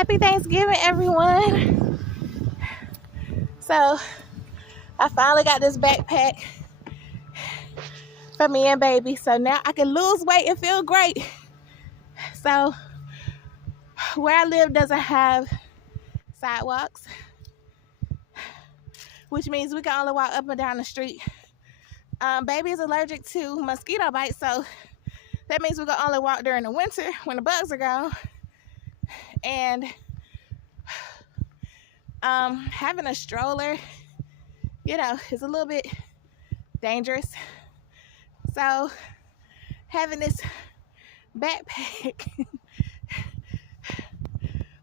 Happy Thanksgiving, everyone. So, I finally got this backpack for me and baby. So now I can lose weight and feel great. So, where I live doesn't have sidewalks, which means we can only walk up and down the street. Baby is allergic to mosquito bites, so that means we can only walk during the winter when the bugs are gone. And having a stroller, is a little bit dangerous. So having this backpack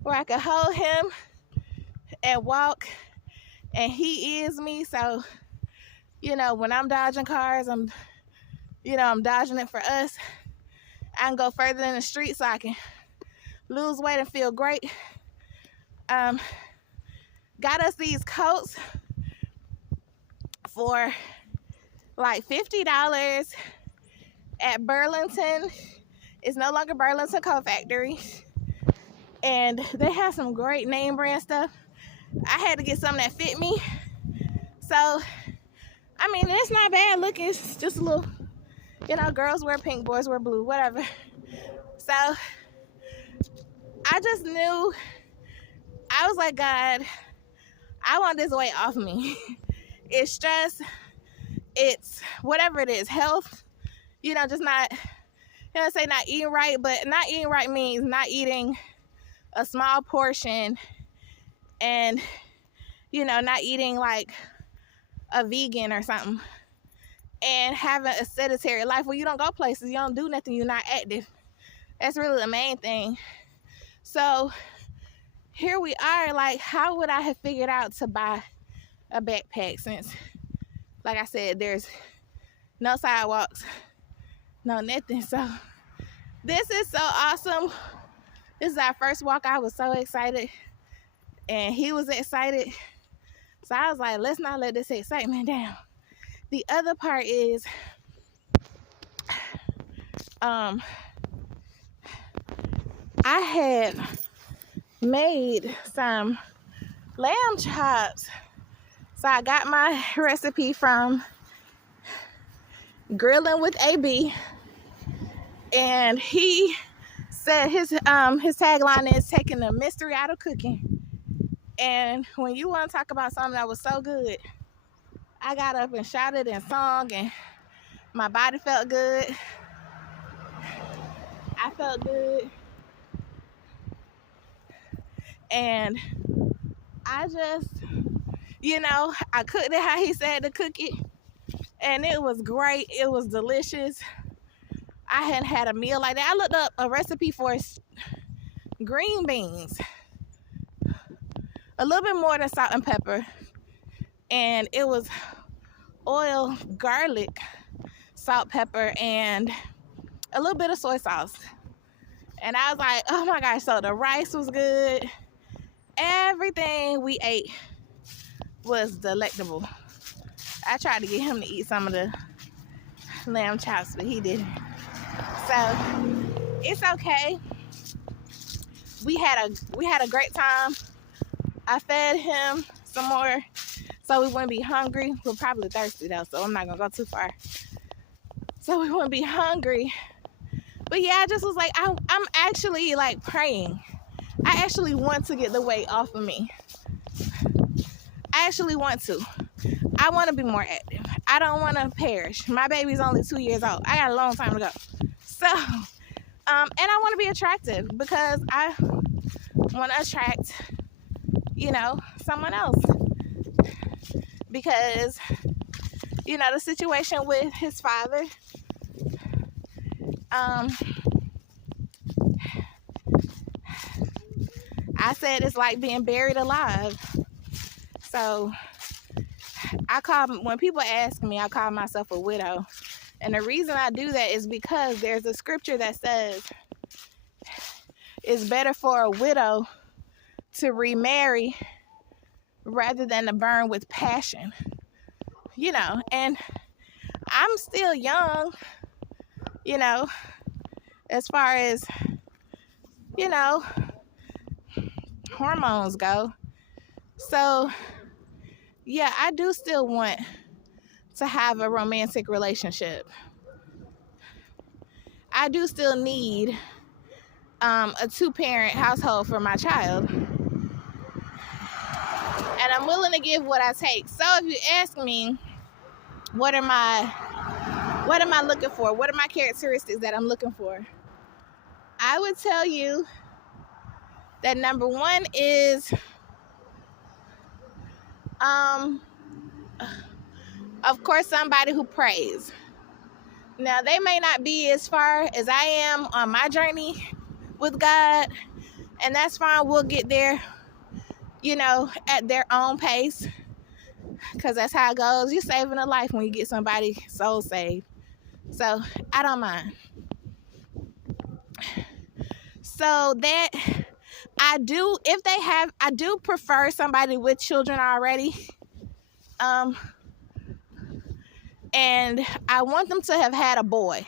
where I can hold him and walk, and he is me. So, when I'm dodging cars, I'm dodging it for us. I can go further in the street so I can lose weight and feel great. Got us these coats for like $50 at Burlington. It's no longer Burlington Coat Factory. And they have some great name brand stuff. I had to get something that fit me. So, it's not bad looking. It's just a little, girls wear pink, boys wear blue, whatever. So, I just knew, I was like, God, I want this weight off me. It's stress. It's whatever it is, health. Just not, say not eating right, but not eating right means not eating a small portion and, not eating like a vegan or something, and having a sedentary life where you don't go places, you don't do nothing, you're not active. That's really the main thing. So here we are, like, how would I have figured out to buy a backpack since, like I said, there's no sidewalks, no nothing. So this is so awesome. This is our first walk. I was so excited, and he was excited. So I was like, let's not let this excitement down. The other part is, I had made some lamb chops. So I got my recipe from Grilling with AB, and he said his tagline is taking the mystery out of cooking. And when you want to talk about something that was so good, I got up and shouted and sung, and my body felt good. I felt good. And I just, I cooked it how he said to cook it. And it was great. It was delicious. I hadn't had a meal like that. I looked up a recipe for green beans. A little bit more than salt and pepper. And it was oil, garlic, salt, pepper, and a little bit of soy sauce. And I was like, oh my gosh, so the rice was good. Everything we ate was delectable. I tried to get him to eat some of the lamb chops, but he didn't. So it's okay. We had a great time. I fed him some more so we wouldn't be hungry. We're probably thirsty though, so I'm not gonna go too far. So we wouldn't be hungry. But yeah, I just was like, I'm actually like praying. I actually want to get the weight off of me. I actually want to. I want to be more active. I don't want to perish. My baby's only 2 years old. I got a long time to go. So, and I want to be attractive because I want to attract, someone else. Because, the situation with his father, I said it's like being buried alive. So when people ask me, I call myself a widow. And the reason I do that is because there's a scripture that says it's better for a widow to remarry rather than to burn with passion. And I'm still young, as far as, hormones go. So yeah, I do still want to have a romantic relationship. I do still need a two-parent household for my child, and I'm willing to give what I take. So if you ask me, what am I looking for? What are my characteristics that I'm looking for? I would tell you that number one is, of course, somebody who prays. Now, they may not be as far as I am on my journey with God, and that's fine. We'll get there, at their own pace, because that's how it goes. You're saving a life when you get somebody soul saved. So I don't mind. So that I do prefer somebody with children already. And I want them to have had a boy.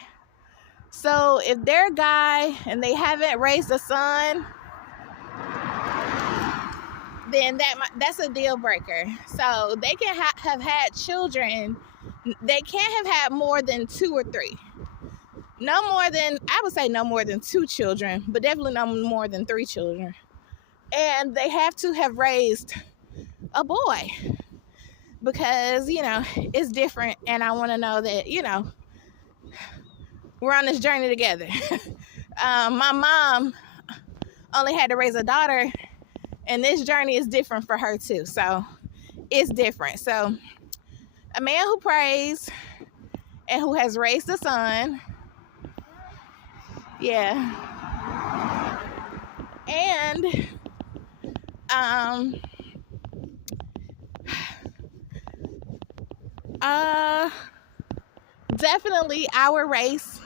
So if they're a guy and they haven't raised a son, then that's a deal breaker. So they can have had children. They can't have had more than 2 or 3. I would say no more than 2 children, but definitely no more than 3 children. And they have to have raised a boy, because, it's different. And I want to know that, we're on this journey together. My mom only had to raise a daughter, and this journey is different for her too. So it's different. So a man who prays and who has raised a son. Yeah. And definitely our race.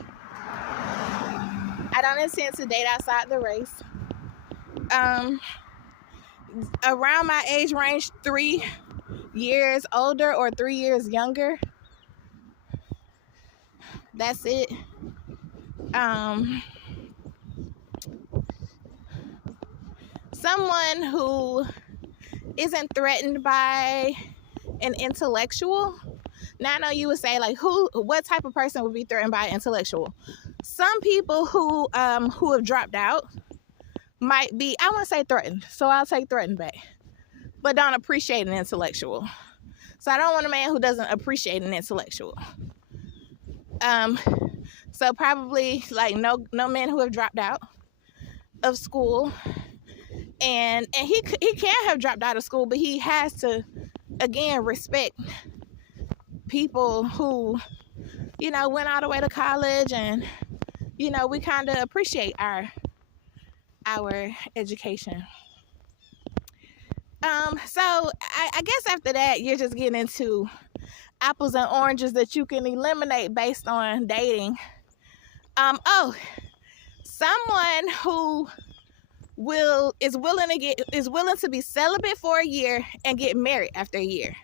I don't intend to date outside the race. Around my age range, 3 years older or 3 years younger. That's it. Someone who isn't threatened by an intellectual. Now I know you would say, like, what type of person would be threatened by an intellectual? Some people who have dropped out might be, I wouldn't say threatened, so I'll take threatened back, but don't appreciate an intellectual. So I don't want a man who doesn't appreciate an intellectual. So probably like no men who have dropped out of school, and he can have dropped out of school, but he has to, again, respect people who, went all the way to college, and we kind of appreciate our education. So I guess after that, you're just getting into apples and oranges that you can eliminate based on dating. Someone who is willing to be celibate for a year and get married after a year.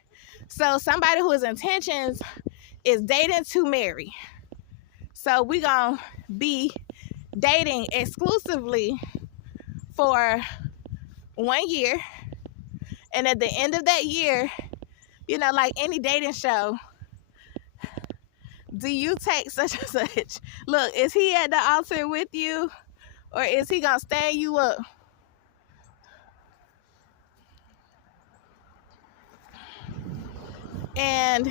So somebody whose intentions is dating to marry. So we're gonna be dating exclusively for 1 year, and at the end of that year, like any dating show, do you take such and such? Look, is he at the altar with you, or is he gonna stand you up? And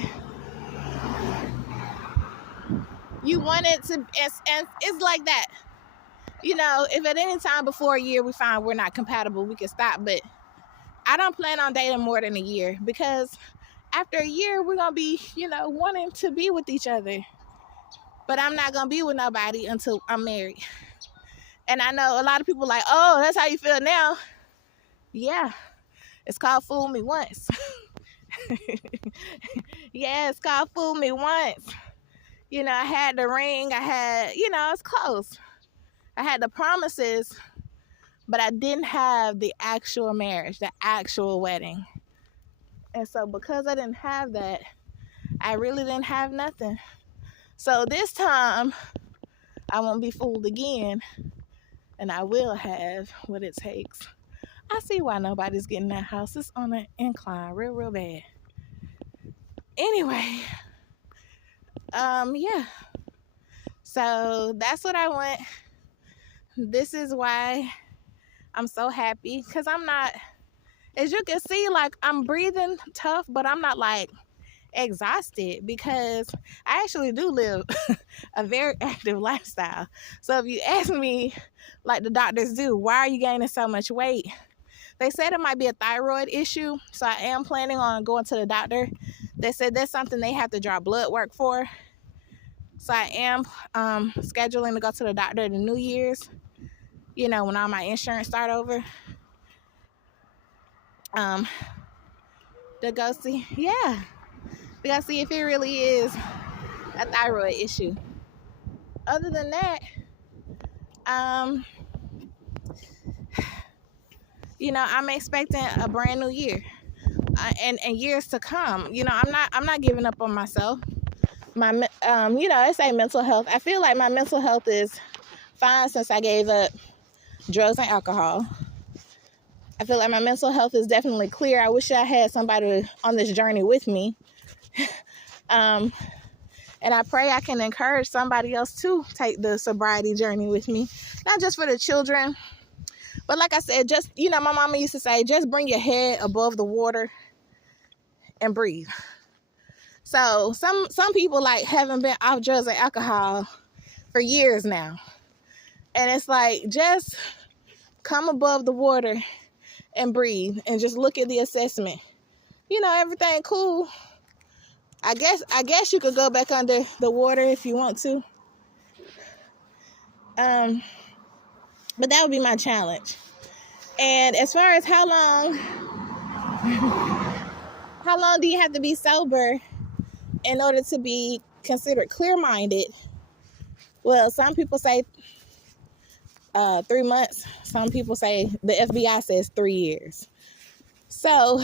you want it to, and it's like that. If at any time before a year we find we're not compatible, we can stop. But I don't plan on dating more than a year, because after a year we're gonna be, wanting to be with each other. But I'm not gonna be with nobody until I'm married. And I know a lot of people like, oh, that's how you feel now. Yeah, it's called fool me once. Yeah, it's called fool me once. I had the ring, I had, it's close. I had the promises, but I didn't have the actual marriage, the actual wedding. And so because I didn't have that, I really didn't have nothing. So this time, I won't be fooled again, and I will have what it takes. I see why nobody's getting that house. It's on an incline, real bad. Anyway, yeah. So that's what I want. This is why I'm so happy, because I'm not, as you can see, like I'm breathing tough, but I'm not like exhausted, because I actually do live a very active lifestyle. So if you ask me, like the doctors do, why are you gaining so much weight? They said it might be a thyroid issue. So I am planning on going to the doctor. They said that's something they have to draw blood work for. So I am scheduling to go to the doctor in the New Year's, when all my insurance start over. To go see, to go see if it really is a thyroid issue. Other than that, I'm expecting a brand new year, and years to come. I'm not giving up on myself. They say mental health. I feel like my mental health is fine since I gave up drugs and alcohol. I feel like my mental health is definitely clear. I wish I had somebody on this journey with me. And I pray I can encourage somebody else to take the sobriety journey with me. Not just for the children, but like I said, just, my mama used to say, just bring your head above the water and breathe. So some people like haven't been off drugs and alcohol for years now. And it's like, just come above the water and breathe and just look at the assessment. Everything cool. I guess you could go back under the water if you want to. But that would be my challenge. And as far as how long do you have to be sober in order to be considered clear-minded? Well, some people say 3 months. Some people say, the FBI says 3 years. So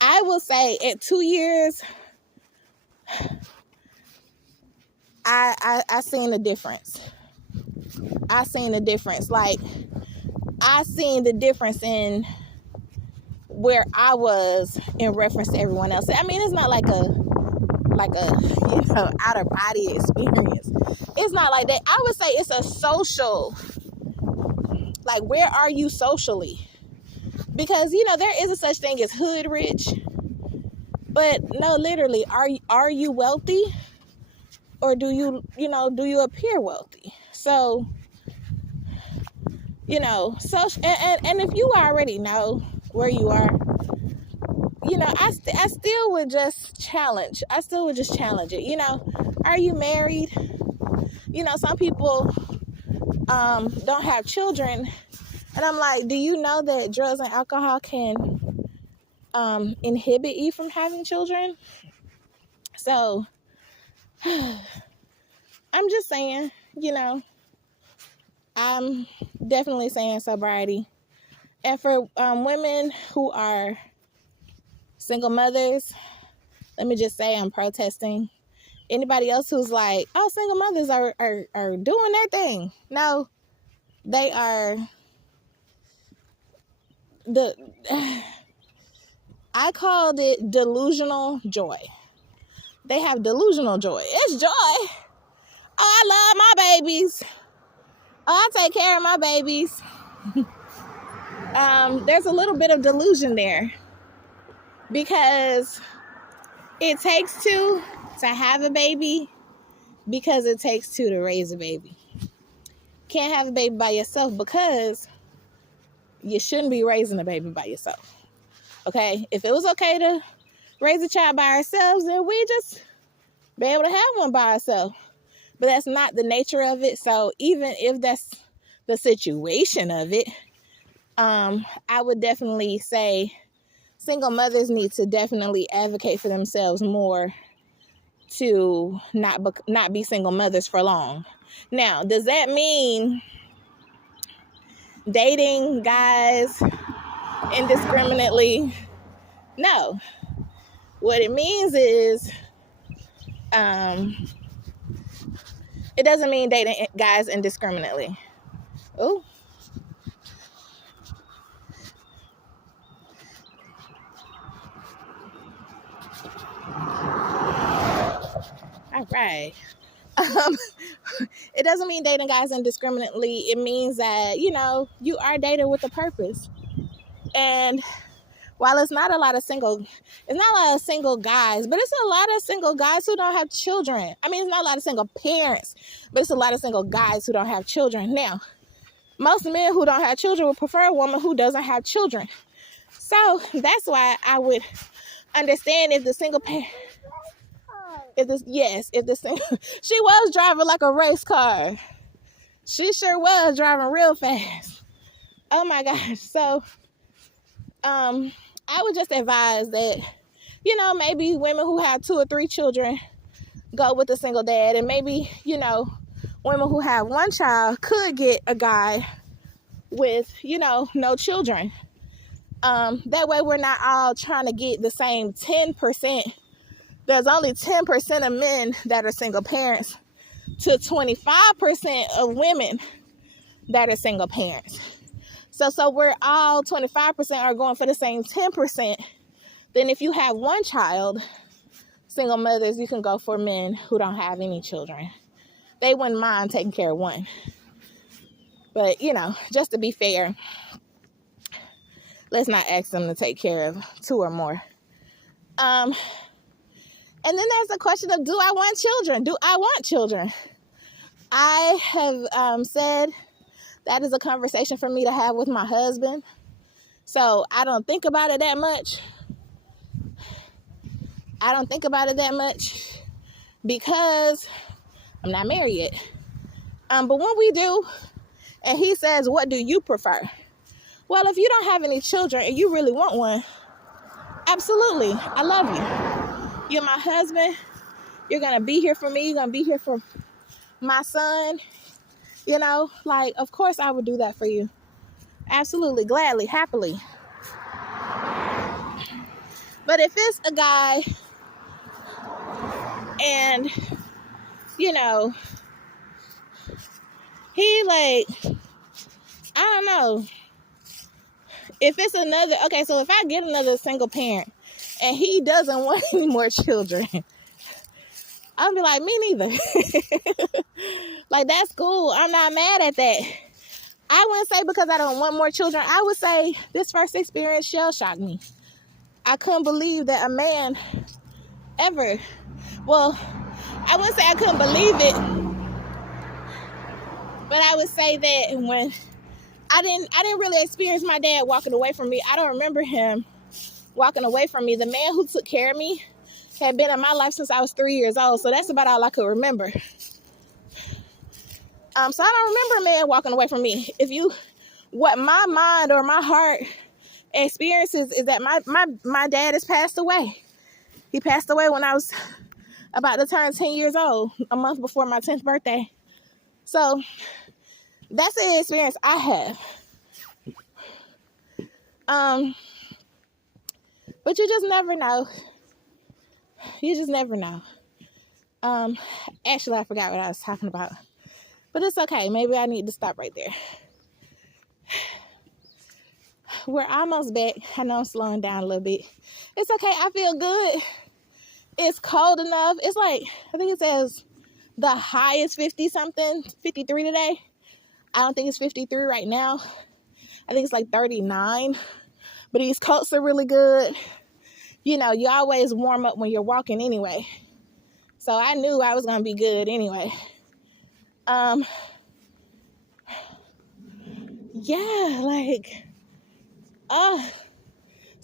I will say at 2 years, I seen the difference. I seen the difference. Like, I seen the difference in where I was in reference to everyone else. I mean, it's not like a out of body experience. It's not like that. I would say it's a social, like, where are you socially? Because there is a such thing as hood rich, but no, literally, are you wealthy, or do you appear wealthy? So social, and if you already know where you are, I still would just challenge. I still would just challenge it. Are you married? Some people don't have children, and I'm like, do you know that drugs and alcohol can inhibit you from having children? So I'm just saying, I'm definitely saying sobriety. And for women who are single mothers, let me just say I'm protesting. Anybody else who's like, oh, single mothers are doing their thing. No, they are I called it delusional joy. They have delusional joy. It's joy. Oh, I love my babies. Oh, I take care of my babies. There's a little bit of delusion there, because it takes two to have a baby, because it takes two to raise a baby. Can't have a baby by yourself, because you shouldn't be raising a baby by yourself. Okay? If it was okay to raise a child by ourselves, then we just be able to have one by ourselves. But that's not the nature of it. So even if that's the situation of it, I would definitely say single mothers need to definitely advocate for themselves more to not be single mothers for long. Now, does that mean dating guys indiscriminately? No. What it means is, it doesn't mean dating guys indiscriminately. Oh. All right. Um, it doesn't mean dating guys indiscriminately. It means that, you are dating with a purpose. And while it's not a lot of single guys, but it's a lot of single guys who don't have children. I mean, it's not a lot of single parents, but it's a lot of single guys who don't have children. Now, most men who don't have children would prefer a woman who doesn't have children. So that's why I would understand if the single parent, if the single, she was driving like a race car. She sure was driving real fast. Oh my gosh. So, I would just advise that, maybe women who have 2 or 3 children go with a single dad, and maybe, women who have one child could get a guy with, no children. That way we're not all trying to get the same 10%. There's only 10% of men that are single parents to 25% of women that are single parents. So we're all 25% are going for the same 10%. Then if you have one child, single mothers, you can go for men who don't have any children. They wouldn't mind taking care of one. But, just to be fair, let's not ask them to take care of 2 or more. And then there's the question of, do I want children? Do I want children? I have said that is a conversation for me to have with my husband. So I don't think about it that much. Because I'm not married yet. But when we do, and he says, what do you prefer? Well, if you don't have any children and you really want one, absolutely, I love you. You're my husband. You're going to be here for me. You're going to be here for my son. Of course I would do that for you. Absolutely, gladly, happily. But if it's a guy and, he I don't know. If it's so if I get another single parent and he doesn't want any more children, I'll be like, me neither. That's cool. I'm not mad at that. I wouldn't say because I don't want more children. I would say this first experience shell-shocked me. I couldn't believe that a man ever, I wouldn't say I couldn't believe it, but I would say that when I didn't really experience my dad walking away from me. I don't remember him walking away from me. The man who took care of me had been in my life since I was 3 years old, so that's about all I could remember. So I don't remember a man walking away from me. What my mind or my heart experiences is that my dad has passed away. He passed away when I was about to turn 10 years old, a month before my 10th birthday. So that's the experience I have. But you just never know. You just never know. Actually, I forgot what I was talking about. But it's okay. Maybe I need to stop right there. We're almost back. I know I'm slowing down a little bit. It's okay. I feel good. It's cold enough. It's I think it says the high is 50-something, 53 today. I don't think it's 53 right now. I think it's 39. But these coats are really good. You always warm up when you're walking anyway. So I knew I was going to be good anyway. So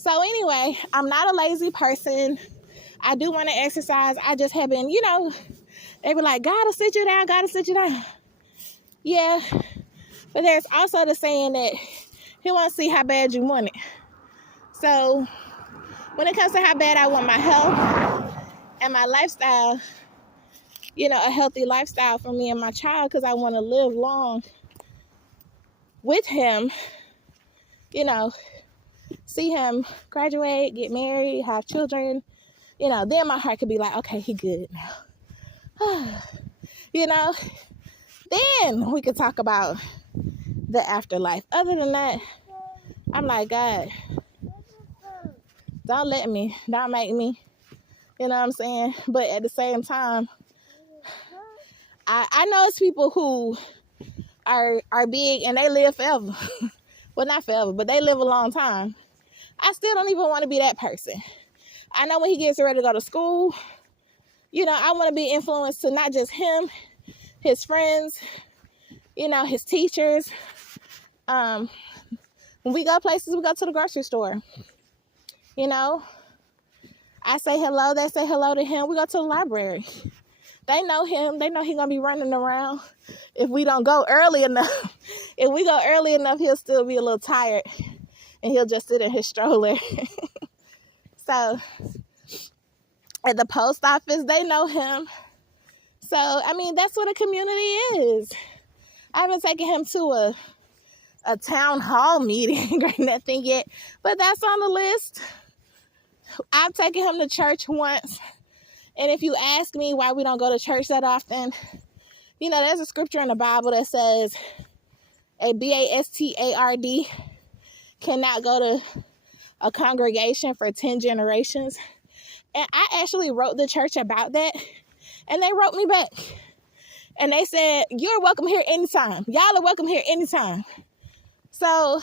anyway, I'm not a lazy person. I do want to exercise. I just have been, they be like, gotta sit you down. Yeah. But there's also the saying that he wants to see how bad you want it. So when it comes to how bad I want my health and my lifestyle, a healthy lifestyle for me and my child, because I want to live long with him, see him graduate, get married, have children, then my heart could be like, okay, he good now. Then we could talk about the afterlife. Other than that, I'm like, God, don't make me, you know what I'm saying? But at the same time, I know it's people who are big and they live forever. Well, not forever, but they live a long time. I still don't even want to be that person. I know when he gets ready to go to school, I want to be influenced to not just him, his friends, his teachers. When we go places, we go to the grocery store. I say hello, they say hello to him. We go to the library. They know him. They know he's going to be running around. If we don't go early enough, he'll still be a little tired. And he'll just sit in his stroller. So, at the post office, they know him. So, that's what a community is. I haven't taken him to a town hall meeting or nothing yet. But that's on the list. I've taken him to church once. And if you ask me why we don't go to church that often, there's a scripture in the Bible that says a bastard cannot go to a congregation for 10 generations. And I actually wrote the church about that. And they wrote me back. And they said, you're welcome here anytime. Y'all are welcome here anytime. So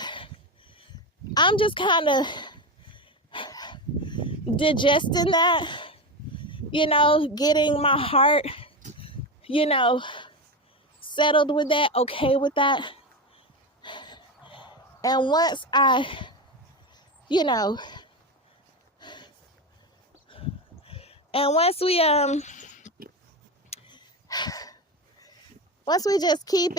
I'm just kind of digesting that, getting my heart, settled with that, okay with that. And once I, and once we just keep,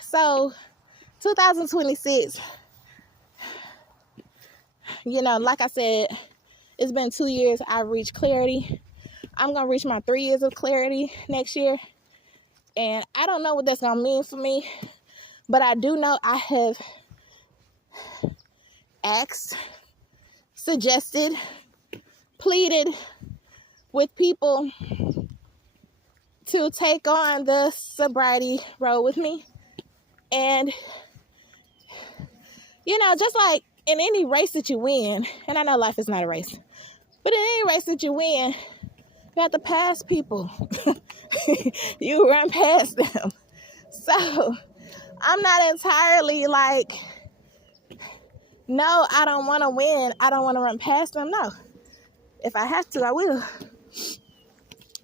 so 2026, like I said, it's been 2 years. I've reached clarity. I'm going to reach my 3 years of clarity next year. And I don't know what that's going to mean for me. But I do know I have asked, suggested, pleaded with people to take on the sobriety road with me. And, just like in any race that you win, and I know life is not a race, but in any race that you win, you have to pass people. You run past them. So I'm not entirely like, no, I don't want to win. I don't want to run past them. No. If I have to, I will.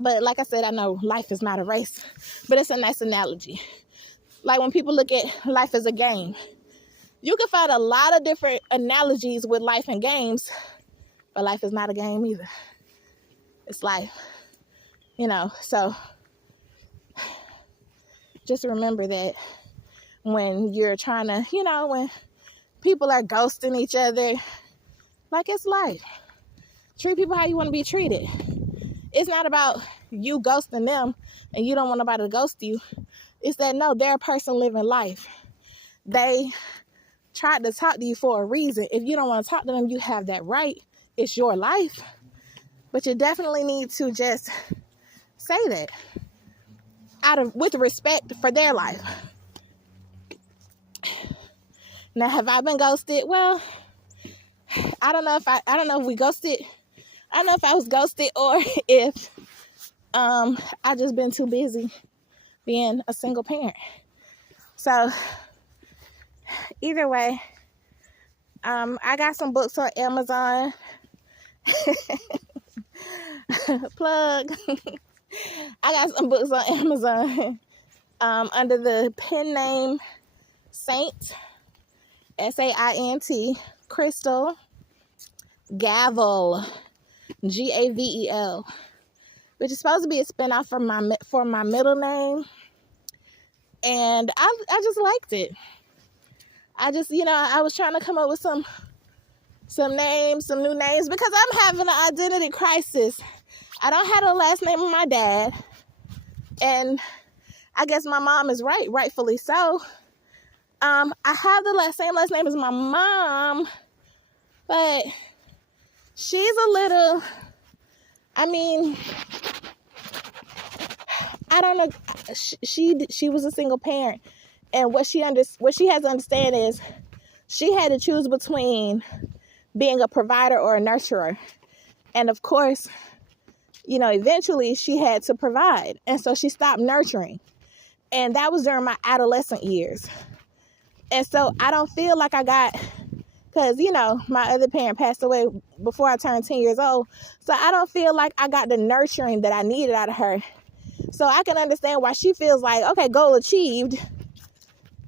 But like I said, I know life is not a race, but it's a nice analogy. Like when people look at life as a game, you can find a lot of different analogies with life and games, but life is not a game either. It's life, so just remember that when you're trying to, when people are ghosting each other, like it's life. Treat people how you want to be treated. It's not about you ghosting them and you don't want nobody to ghost you. It's that, no, they're a person living life. They tried to talk to you for a reason. If you don't want to talk to them, you have that right. It's your life. But you definitely need to just say that with respect for their life. Now, have I been ghosted? Well, I don't know if we ghosted. I don't know if I was ghosted or if I just been too busy being a single parent. So either way, I got some books on Amazon. Plug. I got some books on Amazon under the pen name Saint, Saint, Crystal Gavel, Gavel, which is supposed to be a spinoff for my middle name. And I just liked it. I just, I was trying to come up with some names, some new names, because I'm having an identity crisis. I don't have the last name of my dad. And I guess my mom is right, rightfully so. I have the same last name as my mom, but she's a little, I don't know. She was a single parent, and what she has to understand is she had to choose between being a provider or a nurturer. And of course, eventually she had to provide. And so she stopped nurturing. And that was during my adolescent years. And so I don't feel like I got, because, my other parent passed away before I turned 10 years old. So I don't feel like I got the nurturing that I needed out of her. So I can understand why she feels like, okay, goal achieved.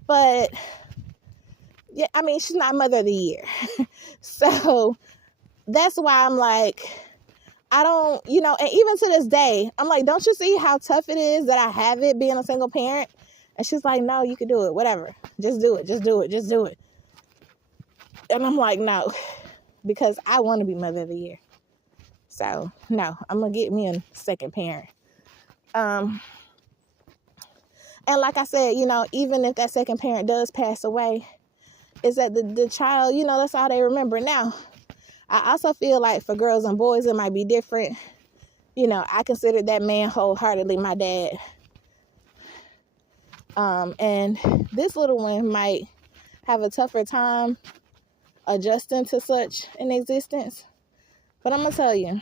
But, yeah, I mean, she's not Mother of the Year. So that's why I'm like, I don't, and even to this day, I'm like, don't you see how tough it is that I have it being a single parent? And she's like, no, you can do it. Whatever. Just do it. Just do it. Just do it. And I'm like, no, because I want to be Mother of the Year. So, no, I'm going to get me a second parent. And like I said, even if that second parent does pass away, is that the child, that's all they remember. Now, I also feel like for girls and boys, it might be different. I consider that man wholeheartedly my dad. And this little one might have a tougher time adjusting to such an existence. But I'm going to tell you,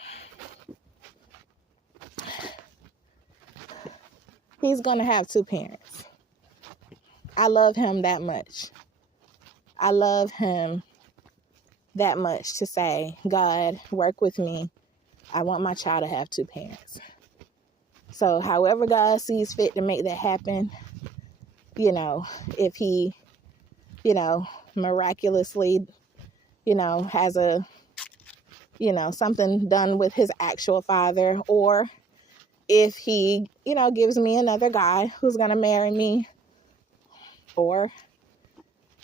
he's going to have two parents. I love him that much. I love him that much to say, God, work with me. I want my child to have two parents. So however God sees fit to make that happen, if he, miraculously, has a, something done with his actual father, or if he, gives me another guy who's going to marry me, or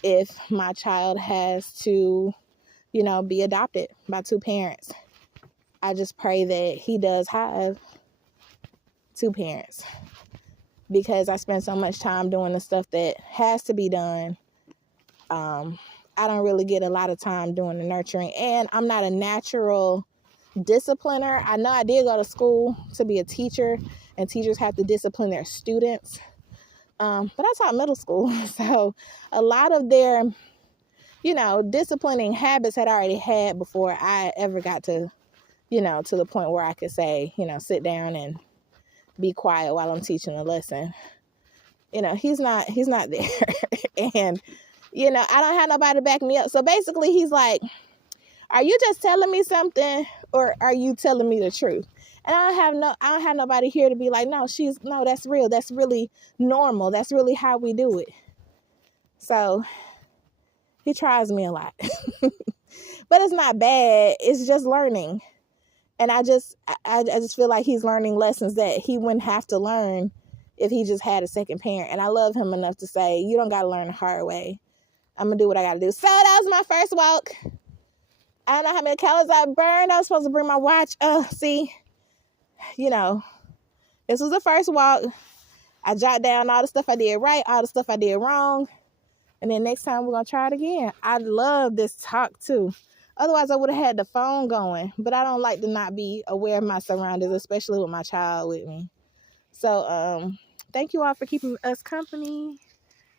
if my child has to, be adopted by two parents. I just pray that he does have two parents, because I spend so much time doing the stuff that has to be done. I don't really get a lot of time doing the nurturing, and I'm not a natural discipliner. I know I did go to school to be a teacher, and teachers have to discipline their students. But I taught middle school, so a lot of their, disciplining habits had already had before I ever got to, to the point where I could say, sit down and be quiet while I'm teaching a lesson. He's not there. And, I don't have nobody to back me up. So basically he's like, are you just telling me something, or are you telling me the truth? And I don't have nobody here to be like, no, that's real. That's really normal. That's really how we do it. So he tries me a lot, but it's not bad. It's just learning. And I just feel like he's learning lessons that he wouldn't have to learn if he just had a second parent. And I love him enough to say, you don't got to learn the hard way. I'm going to do what I got to do. So that was my first walk. I don't know how many calories I burned. I was supposed to bring my watch. See, this was the first walk. I jot down all the stuff I did right, all the stuff I did wrong. And then next time we're going to try it again. I love this talk too. Otherwise, I would have had the phone going. But I don't like to not be aware of my surroundings, especially with my child with me. So, thank you all for keeping us company.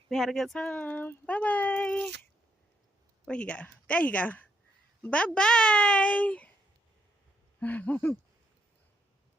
We had a good time. Bye-bye. Where he go? There you go. Bye-bye.